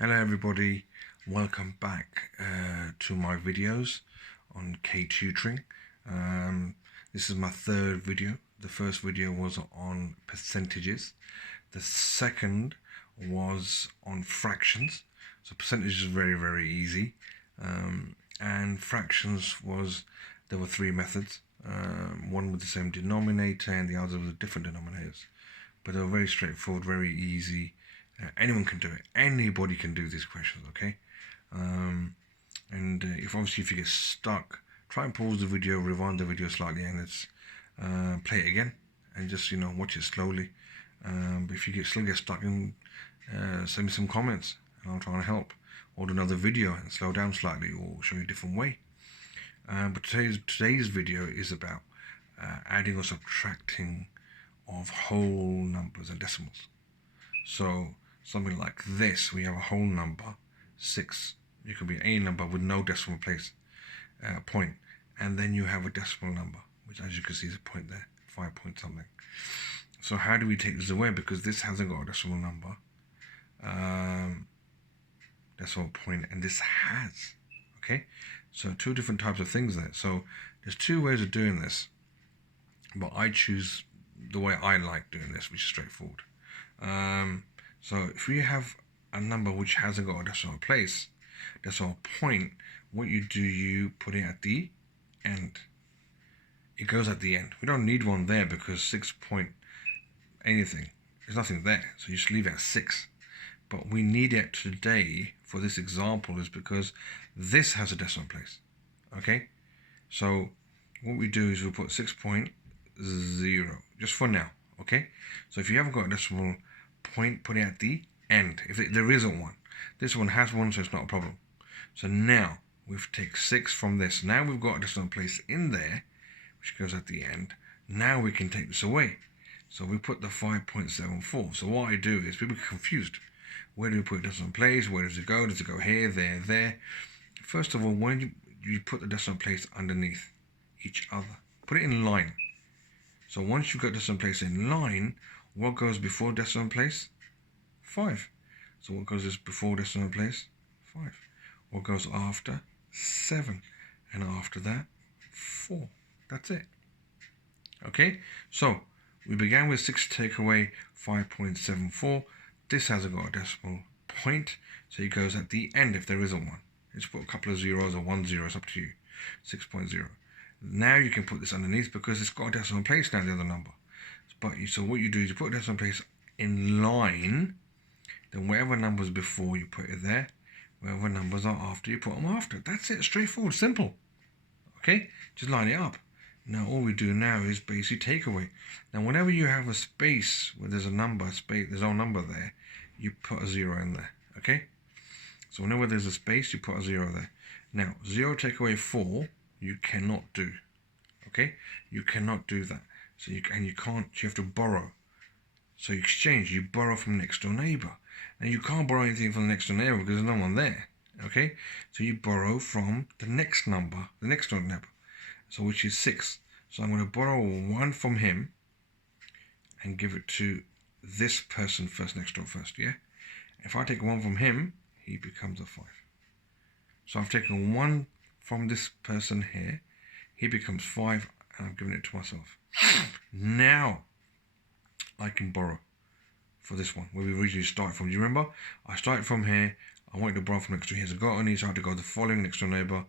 Hello everybody, welcome back to my videos on K-tutoring. This is my third video. The first video was on percentages. The second was on fractions. So percentages is very easy. And fractions there were three methods. One with the same denominator and the other with different denominators. But they were very straightforward, very easy. Anyone can do it. Anybody can do these questions, okay? If you get stuck, try and pause the video, rewind the video slightly, and let's play it again, and just watch it slowly. But if you still get stuck, send me some comments, and I'll try and help, or do another video and slow down slightly, or show you a different way. But today's video is about adding or subtracting of whole numbers and decimals. So something like this, we have a whole number, 6. It could be any number with no decimal place point, and then you have a decimal number, which, as you can see, is a point there, 5 point something. So how do we take this away? Because this hasn't got a decimal number, decimal point, and this has. Okay, so two different types of things there. So there's two ways of doing this, but I choose the way I like doing this, which is straightforward. So if you have a number which hasn't got a decimal place, decimal point, what you do, you put it at the end. It goes at the end. We don't need one there because 6 point anything, there's nothing there, so you just leave it at 6. But we need it today for this example is because this has a decimal place. Okay, so what we do is we put 6.0 just for now. Okay, so if you haven't got a decimal point, put it at the end if there isn't one. This one has one, so it's not a problem. So now we've taken 6 from this. Now we've got a decimal place in there which goes at the end. Now we can take this away, so we put the 5.74. so what I do is, people get confused, where do we put a decimal place? Where does it go? Does it go here, there? First of all, when you put the decimal place underneath each other, put it in line. So once you've got decimal place in line, what goes before decimal place? 5. So what goes before decimal place? 5. What goes after? 7. And after that, 4. That's it. Okay, so we began with 6 take away 5.74. This hasn't got a decimal point, so it goes at the end if there isn't one. Just put a couple of zeros or 1 0, it's up to you. 6.0. Now you can put this underneath because it's got a decimal place now, the other number. So what you do is you put a decimal place in line, then whatever numbers before you put it there, whatever numbers are after you put them after. That's it, straightforward, simple. Okay, just line it up. Now all we do now is basically take away. Now whenever you have a space where there's a number, there's no number there, you put a 0 in there. Okay, so whenever there's a space, you put a 0 there. Now 0 take away 4, you cannot do. Okay, you cannot do that. So you have to borrow. So you exchange, you borrow from next door neighbor. Now you can't borrow anything from the next door neighbor because there's no one there. Okay, so you borrow from the next number, the next door neighbor, so which is 6. So I'm going to borrow 1 from him and give it to this person first, next door first, yeah? If I take 1 from him, he becomes a 5. So I've taken 1 from this person here, he becomes 5, and I've given it to myself. Now I can borrow for this one where we originally started from. Do you remember? I started from here, I wanted to borrow from next door. He hasn't got any, so I had to go to the following next door neighbor,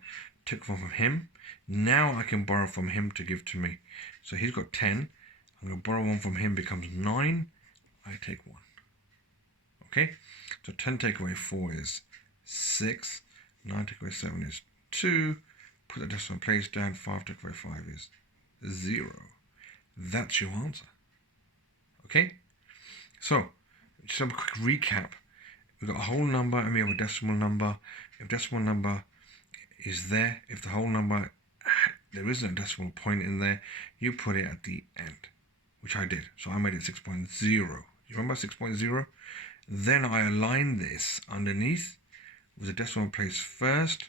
took one from him. Now I can borrow from him to give to me. So he's got 10, I'm going to borrow 1 from him, becomes 9, I take 1. Okay, so 10 take away 4 is 6, 9 take away 7 is 2, put the decimal place down, 5 take away 5 is 0. That's your answer. Okay, so just a quick recap. We've got a whole number and we have a decimal number. If decimal number is there, if the whole number, there isn't a decimal point in there, you put it at the end, which I did. So I made it 6.0. You remember 6.0? Then I aligned this underneath with a decimal place first,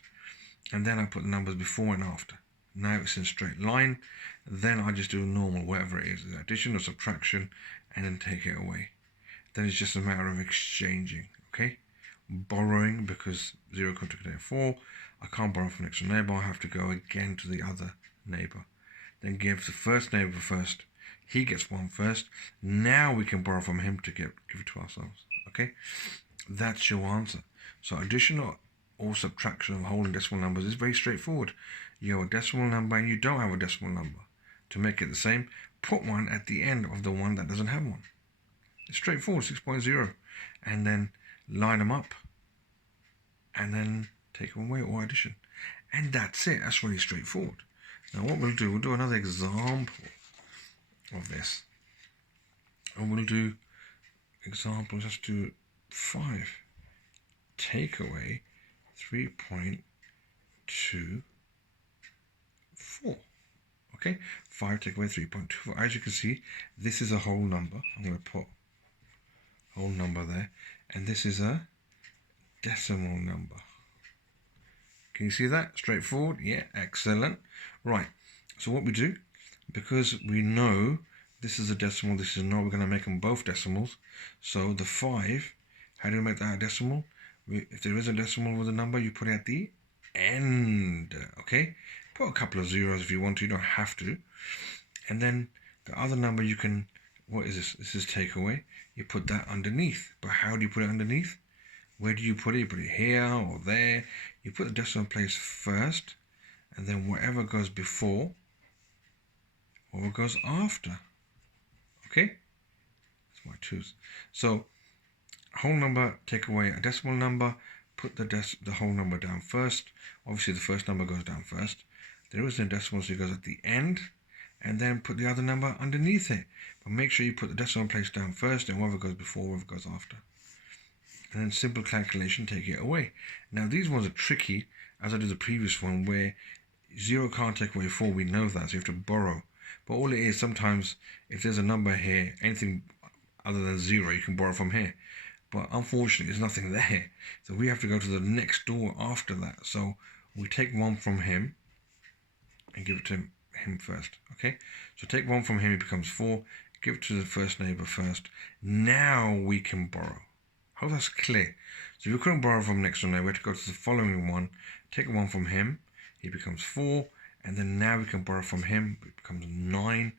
and then I put the numbers before and after. Now it's in straight line. Then I just do normal, whatever it is, addition or subtraction, and then take it away. Then it's just a matter of exchanging, okay? borrowing because 0 could contain 4. I can't borrow from next door neighbor. I have to go again to the other neighbor. Then give the first neighbor first. He gets 1 first. Now we can borrow from him to give it to ourselves. Okay, that's your answer. So addition or subtraction of whole and decimal numbers is very straightforward. You have a decimal number and you don't have a decimal number. To make it the same, put 1 at the end of the one that doesn't have 1. It's straightforward, 6.0. And then line them up. And then take them away, or addition. And that's it. That's really straightforward. Now what we'll do another example of this. And we'll do examples. Let's do 5. Take away 3.24. Okay, 5 take away 3.24. As you can see, this is a whole number. I'm going to put whole number there. And this is a decimal number. Can you see that? Straightforward? Yeah, excellent. Right, so what we do, because we know this is a decimal, this is not, we're going to make them both decimals. So the 5, how do we make that a decimal? If there is a decimal with a number, you put it at the end. Okay, put a couple of zeros if you want to, you don't have to. And then the other number you can, what is this? This is take away. You put that underneath. But how do you put it underneath? Where do you put it? You put it here or there. You put the decimal place first, and then whatever goes before, or what goes after. Okay? That's my choose. So whole number, take away a decimal number, put the whole number down first. Obviously the first number goes down first. There is no decimal, so it goes at the end, and then put the other number underneath it. But make sure you put the decimal place down first, and whatever goes before, whatever goes after. And then simple calculation, take it away. Now these ones are tricky, as I did the previous one, where 0 can't take away 4, we know that, so you have to borrow. But all it is, sometimes, if there's a number here, anything other than 0, you can borrow from here. But unfortunately, there's nothing there. So we have to go to the next door after that. So we take 1 from him and give it to him first. Okay? So take 1 from him, it becomes 4. Give it to the first neighbor first. Now we can borrow. Hope that's clear. So if you couldn't borrow from next door neighbor, we have to go to the following one. Take 1 from him. He becomes 4. And then now we can borrow from him. It becomes 9.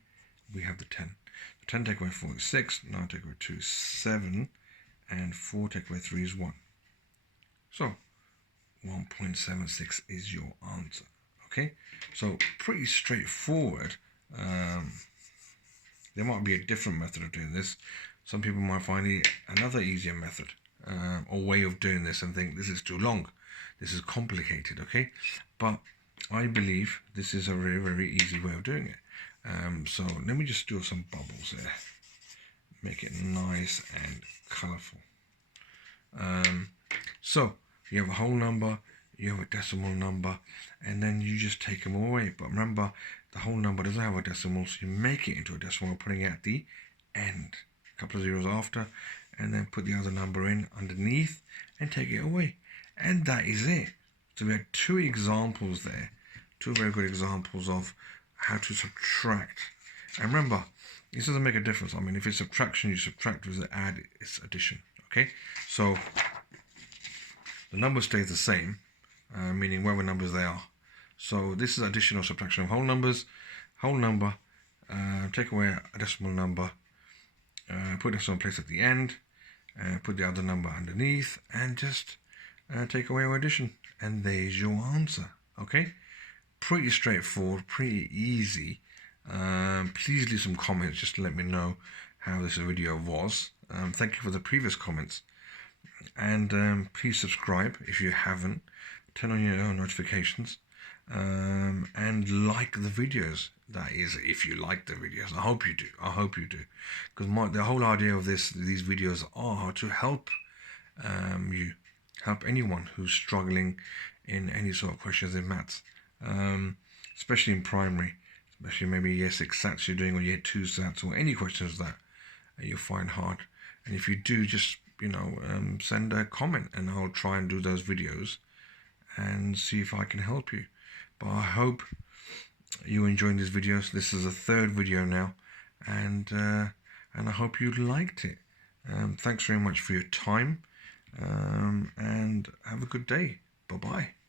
We have the 10. So 10 take away 4 is 6. 9 take away 2 is 7. And 4 take away 3 is 1. So 1.76 is your answer. Okay, so pretty straightforward. There might be a different method of doing this. Some people might find it another easier method or way of doing this and think this is too long, this is complicated. Okay, but I believe this is a very, very easy way of doing it. So let me just do some bubbles there. Make it nice and colorful. So you have a whole number, you have a decimal number, and then you just take them away. But remember, the whole number doesn't have a decimal, so you make it into a decimal, putting it at the end. A couple of zeros after, and then put the other number in underneath and take it away. And that is it. So we had 2 examples there, 2 very good examples of how to subtract. And remember, this doesn't make a difference. I mean, if it's subtraction, you subtract. With the add, it's addition. Okay, so the number stays the same, meaning whatever numbers they are. So this is addition or subtraction of whole numbers. Whole number, take away a decimal number, put decimal place at the end, put the other number underneath, and just take away our addition. And there's your answer. Okay, pretty straightforward, pretty easy. Please leave some comments just to let me know how this video was. Thank you for the previous comments, and please subscribe if you haven't. Turn on your notifications, and like the videos. That is, if you like the videos. I hope you do. I hope you do, because the whole idea of these videos are to help help anyone who's struggling in any sort of questions in maths, especially in primary. Especially maybe year 6 SATs you're doing, or year 2 SATs, or any questions that you'll find hard. And if you do, just send a comment, and I'll try and do those videos and see if I can help you. But I hope you're enjoying these videos. This is the 3rd video now, and I hope you liked it. Thanks very much for your time, and have a good day. Bye-bye.